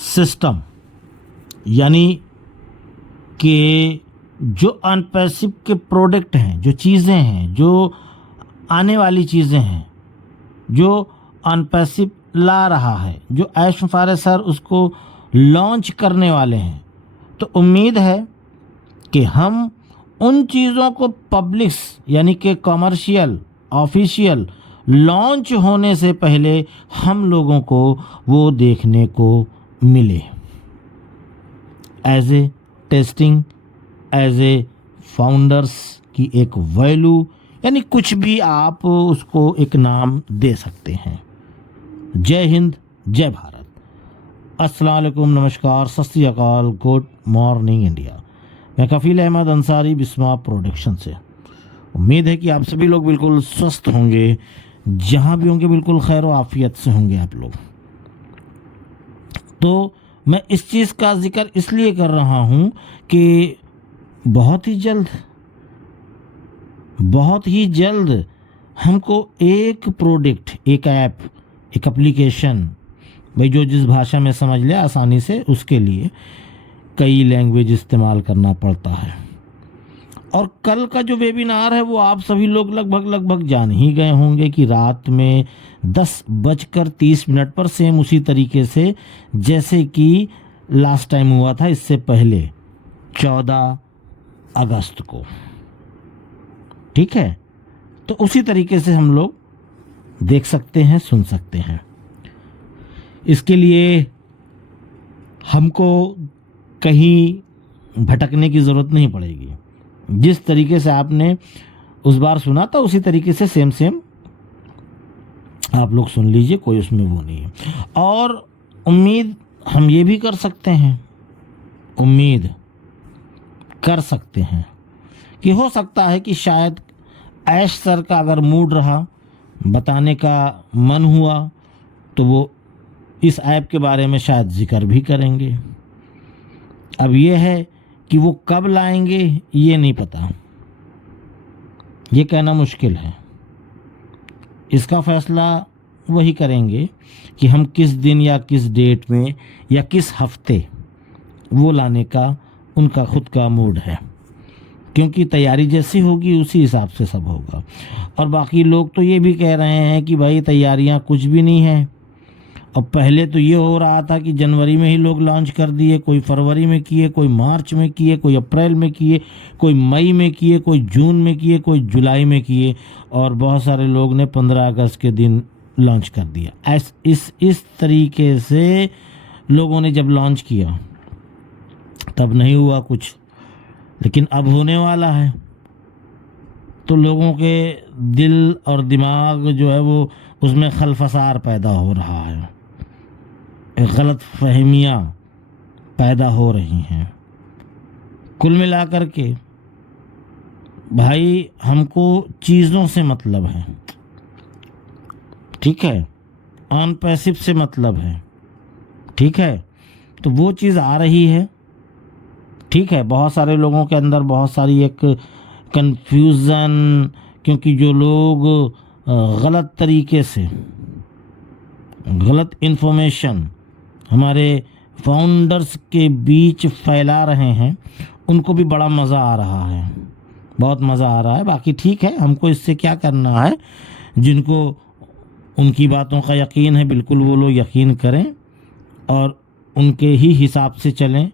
System, यानी कि जो अनपैसिव के प्रोडक्ट हैं, जो चीज़ें हैं, जो आने वाली चीज़ें हैं, जो अनपैसिव ला रहा है, जो ऐश फारे सर उसको लॉन्च करने वाले हैं, तो उम्मीद है कि हम उन चीज़ों को पब्लिक्स यानी कि कमर्शियल ऑफिशियल लॉन्च होने से पहले हम लोगों को वो देखने को मिले, as a testing, as a founders की एक वैल्यू, यानी कुछ भी आप उसको एक नाम दे सकते हैं। जय हिंद, जय भारत, अस्सलाम वालेकुम, नमस्कार, सत श्री अकाल, गुड मॉर्निंग इंडिया। मैं कफील अहमद अंसारी, बिस्मा प्रोडक्शन से। उम्मीद है कि आप सभी लोग बिल्कुल स्वस्थ होंगे, जहाँ भी होंगे बिल्कुल खैर व आफियत से होंगे आप लोग। तो मैं इस चीज़ का जिक्र इसलिए कर रहा हूँ कि बहुत ही जल्द हमको एक प्रोडक्ट, एक ऐप, एक एप्लीकेशन, भाई जो जिस भाषा में समझ ले आसानी से, उसके लिए कई लैंग्वेज इस्तेमाल करना पड़ता है। और कल का जो वेबिनार है वो आप सभी लोग लगभग जान ही गए होंगे कि रात में 10:30 पर सेम उसी तरीके से जैसे कि लास्ट टाइम हुआ था, इससे पहले 14 अगस्त को, ठीक है। तो उसी तरीके से हम लोग देख सकते हैं, सुन सकते हैं। इसके लिए हमको कहीं भटकने की ज़रूरत नहीं पड़ेगी। जिस तरीके से आपने उस बार सुना था उसी तरीके से सेम आप लोग सुन लीजिए, कोई उसमें वो नहीं है। और उम्मीद हम ये भी कर सकते हैं, उम्मीद कर सकते हैं कि हो सकता है कि शायद ऐश सर का अगर मूड रहा, बताने का मन हुआ, तो वो इस ऐप के बारे में शायद जिक्र भी करेंगे। अब ये है कि वो कब लाएंगे ये नहीं पता, ये कहना मुश्किल है। इसका फैसला वही करेंगे कि हम किस दिन या किस डेट में या किस हफ्ते वो लाने का उनका खुद का मूड है, क्योंकि तैयारी जैसी होगी उसी हिसाब से सब होगा। और बाकी लोग तो ये भी कह रहे हैं कि भाई तैयारियां कुछ भी नहीं है। अब पहले तो ये हो रहा था कि जनवरी में ही लोग लॉन्च कर दिए, कोई फरवरी में किए, कोई मार्च में किए, कोई अप्रैल में किए, कोई मई में किए, कोई जून में किए, कोई जुलाई में किए, और बहुत सारे लोग ने 15 अगस्त के दिन लॉन्च कर दिया। इस तरीके से लोगों ने जब लॉन्च किया तब नहीं हुआ कुछ, लेकिन अब होने वाला है। तो लोगों के दिल और दिमाग जो है वो उसमें खलफसार पैदा हो रहा है, गलत फहमियाँ पैदा हो रही हैं। कुल मिलाकर के भाई हमको चीज़ों से मतलब है, ठीक है, अनपैसिव से मतलब है, ठीक है। तो वो चीज़ आ रही है, ठीक है। बहुत सारे लोगों के अंदर बहुत सारी एक कन्फ्यूज़न, क्योंकि जो लोग गलत तरीके से गलत इन्फॉर्मेशन हमारे फाउंडर्स के बीच फैला रहे हैं, उनको भी बड़ा मज़ा आ रहा है, बहुत मज़ा आ रहा है। बाकी ठीक है, हमको इससे क्या करना है, जिनको उनकी बातों का यकीन है बिल्कुल वो लोग यकीन करें और उनके ही हिसाब से चलें,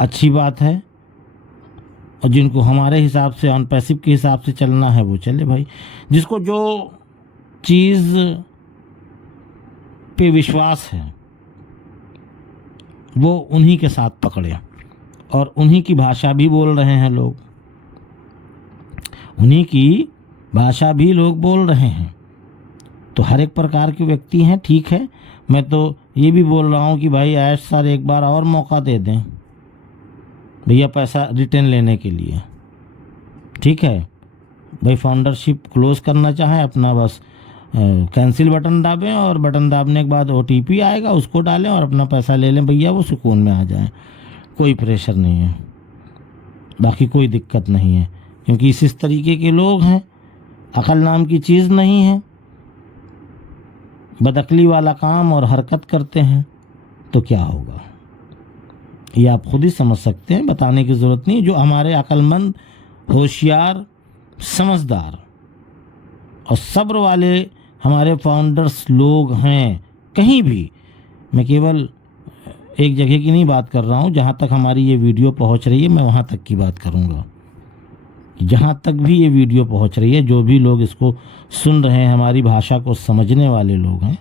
अच्छी बात है। और जिनको हमारे हिसाब से अनपैसिव के हिसाब से चलना है वो चले भाई। जिसको जो चीज़ पे विश्वास है वो उन्हीं के साथ पकड़े, और उन्हीं की भाषा भी बोल रहे हैं लोग, उन्हीं की भाषा भी लोग बोल रहे हैं। तो हर एक प्रकार के व्यक्ति हैं, ठीक है। मैं तो ये भी बोल रहा हूँ कि भाई ऐश सर एक बार और मौका दे दें भैया पैसा रिटर्न लेने के लिए, ठीक है भाई। फाउंडरशिप क्लोज करना चाहें अपना, बस कैंसिल बटन दाबें और बटन दाबने के बाद OTP आएगा, उसको डालें और अपना पैसा ले लें भैया, वो सुकून में आ जाएं। कोई प्रेशर नहीं है, बाकी कोई दिक्कत नहीं है, क्योंकि इस तरीके के लोग हैं। अकल नाम की चीज़ नहीं है, बदअकली वाला काम और हरकत करते हैं, तो क्या होगा ये आप खुद ही समझ सकते हैं, बताने की ज़रूरत नहीं। जो हमारे अक्लमंद, होशियार, समझदार और सब्र वाले हमारे फाउंडर्स लोग हैं, कहीं भी, मैं केवल एक जगह की नहीं बात कर रहा हूँ, जहाँ तक हमारी ये वीडियो पहुँच रही है मैं वहाँ तक की बात करूँगा। जहाँ तक भी ये वीडियो पहुँच रही है, जो भी लोग इसको सुन रहे हैं, हमारी भाषा को समझने वाले लोग हैं,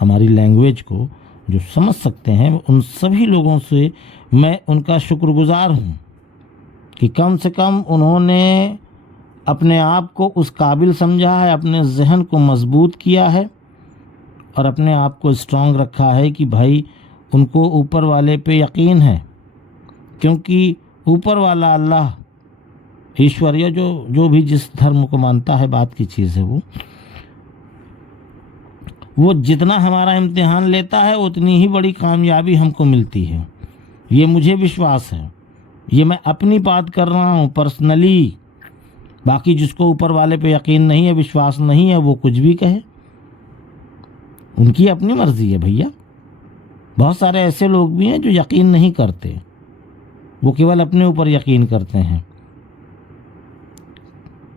हमारी लैंग्वेज को जो समझ सकते हैं, उन सभी लोगों से मैं उनका शुक्रगुजार हूँ कि कम से कम उन्होंने अपने आप को उस काबिल समझा है, अपने जहन को मजबूत किया है और अपने आप को स्ट्रांग रखा है कि भाई उनको ऊपर वाले पे यकीन है। क्योंकि ऊपर वाला अल्लाह, ईश्वर, या जो भी जिस धर्म को मानता है, बात की चीज़ है, वो जितना हमारा इम्तिहान लेता है उतनी ही बड़ी कामयाबी हमको मिलती है। ये मुझे विश्वास है, ये मैं अपनी बात कर रहा हूँ पर्सनली। बाकी जिसको ऊपर वाले पे यकीन नहीं है, विश्वास नहीं है, वो कुछ भी कहे, उनकी अपनी मर्जी है भैया। बहुत सारे ऐसे लोग भी हैं जो यकीन नहीं करते, वो केवल अपने ऊपर यकीन करते हैं,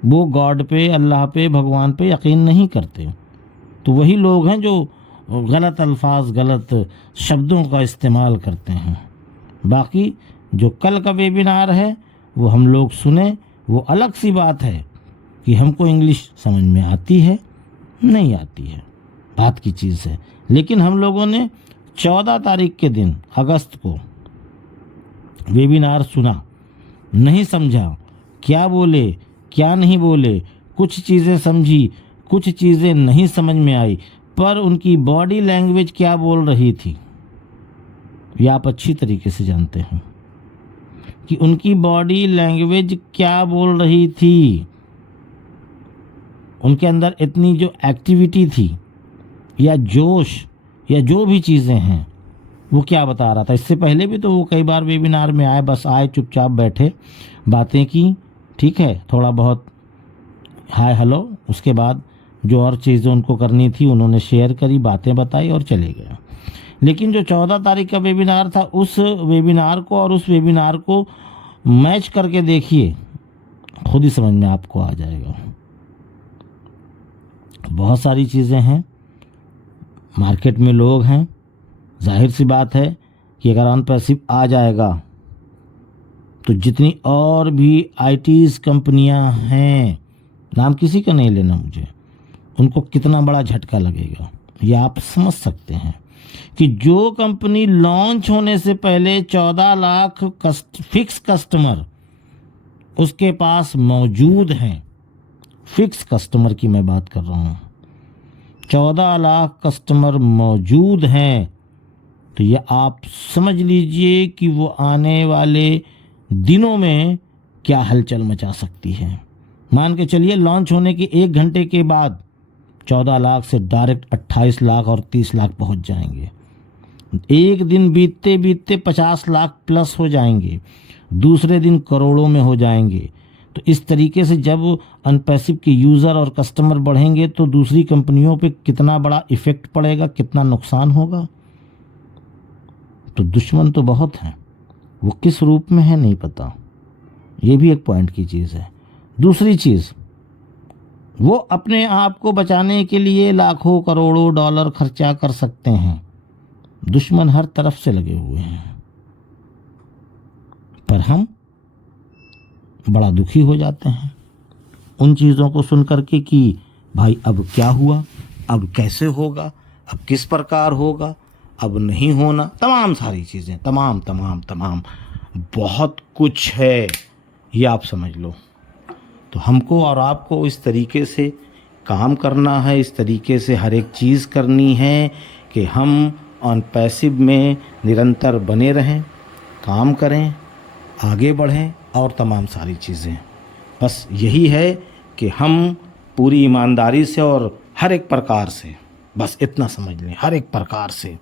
वो गॉड पे, अल्लाह पे, भगवान पे यकीन नहीं करते। तो वही लोग हैं जो गलत अल्फाज, गलत शब्दों का इस्तेमाल करते हैं। बाकी जो कल का वेबिनार है वो हम लोग सुने, वो अलग सी बात है कि हमको इंग्लिश समझ में आती है नहीं आती है, बात की चीज़ है। लेकिन हम लोगों ने 14 तारीख के दिन अगस्त को वेबिनार सुना, नहीं समझा क्या बोले क्या नहीं बोले, कुछ चीज़ें समझी, कुछ चीज़ें नहीं समझ में आई, पर उनकी बॉडी लैंग्वेज क्या बोल रही थी ये आप अच्छी तरीके से जानते हैं कि उनकी बॉडी लैंग्वेज क्या बोल रही थी। उनके अंदर इतनी जो एक्टिविटी थी या जोश या जो भी चीज़ें हैं, वो क्या बता रहा था। इससे पहले भी तो वो कई बार वेबिनार में आए, बस आए, चुपचाप बैठे, बातें की, ठीक है, थोड़ा बहुत हाय हेलो, उसके बाद जो और चीज़ें उनको करनी थी उन्होंने शेयर करी, बातें बताई और चले गए। लेकिन जो 14 तारीख का वेबिनार था, उस वेबिनार को और उस वेबिनार को मैच करके देखिए, खुद ही समझ में आपको आ जाएगा। बहुत सारी चीज़ें हैं, मार्केट में लोग हैं, जाहिर सी बात है कि अगर ऑन पैसिव आ जाएगा तो जितनी और भी आईटीज़ कंपनियां हैं, नाम किसी का नहीं लेना मुझे, उनको कितना बड़ा झटका लगेगा ये आप समझ सकते हैं कि जो कंपनी लॉन्च होने से पहले 14 लाख फिक्स कस्टमर उसके पास मौजूद हैं, फिक्स कस्टमर की मैं बात कर रहा हूँ, 14 लाख कस्टमर मौजूद हैं, तो ये आप समझ लीजिए कि वो आने वाले दिनों में क्या हलचल मचा सकती है। मान के चलिए लॉन्च होने के 1 घंटे के बाद 14 लाख से डायरेक्ट 28 लाख और 30 लाख पहुंच जाएंगे। एक दिन बीतते बीतते 50 लाख प्लस हो जाएंगे, दूसरे दिन करोड़ों में हो जाएंगे। तो इस तरीके से जब अनपैसिव के यूज़र और कस्टमर बढ़ेंगे तो दूसरी कंपनियों पे कितना बड़ा इफ़ेक्ट पड़ेगा, कितना नुकसान होगा। तो दुश्मन तो बहुत हैं, वो किस रूप में है नहीं पता, ये भी एक पॉइंट की चीज़ है। दूसरी चीज़, वो अपने आप को बचाने के लिए लाखों करोड़ों डॉलर खर्चा कर सकते हैं, दुश्मन हर तरफ से लगे हुए हैं, पर हम बड़ा दुखी हो जाते हैं उन चीज़ों को सुन करके कि भाई अब क्या हुआ, अब कैसे होगा, अब किस प्रकार होगा, अब नहीं होना, तमाम सारी चीज़ें, तमाम बहुत कुछ है, ये आप समझ लो। तो हमको और आपको इस तरीके से काम करना है, इस तरीके से हर एक चीज़ करनी है कि हम ऑन पैसिव में निरंतर बने रहें, काम करें, आगे बढ़ें और तमाम सारी चीज़ें। बस यही है कि हम पूरी ईमानदारी से और हर एक प्रकार से, बस इतना समझ लें, हर एक प्रकार से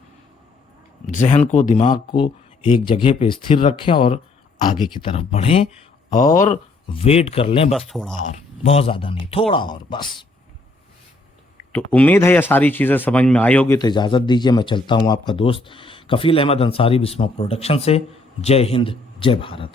जहन को, दिमाग को एक जगह पे स्थिर रखें और आगे की तरफ बढ़ें और वेट कर लें, बस थोड़ा और, बहुत ज़्यादा नहीं, थोड़ा और बस। तो उम्मीद है ये सारी चीज़ें समझ में आई होगी। तो इजाज़त दीजिए, मैं चलता हूँ, आपका दोस्त कफील अहमद अंसारी, बिस्मा प्रोडक्शन से। जय हिंद, जय भारत।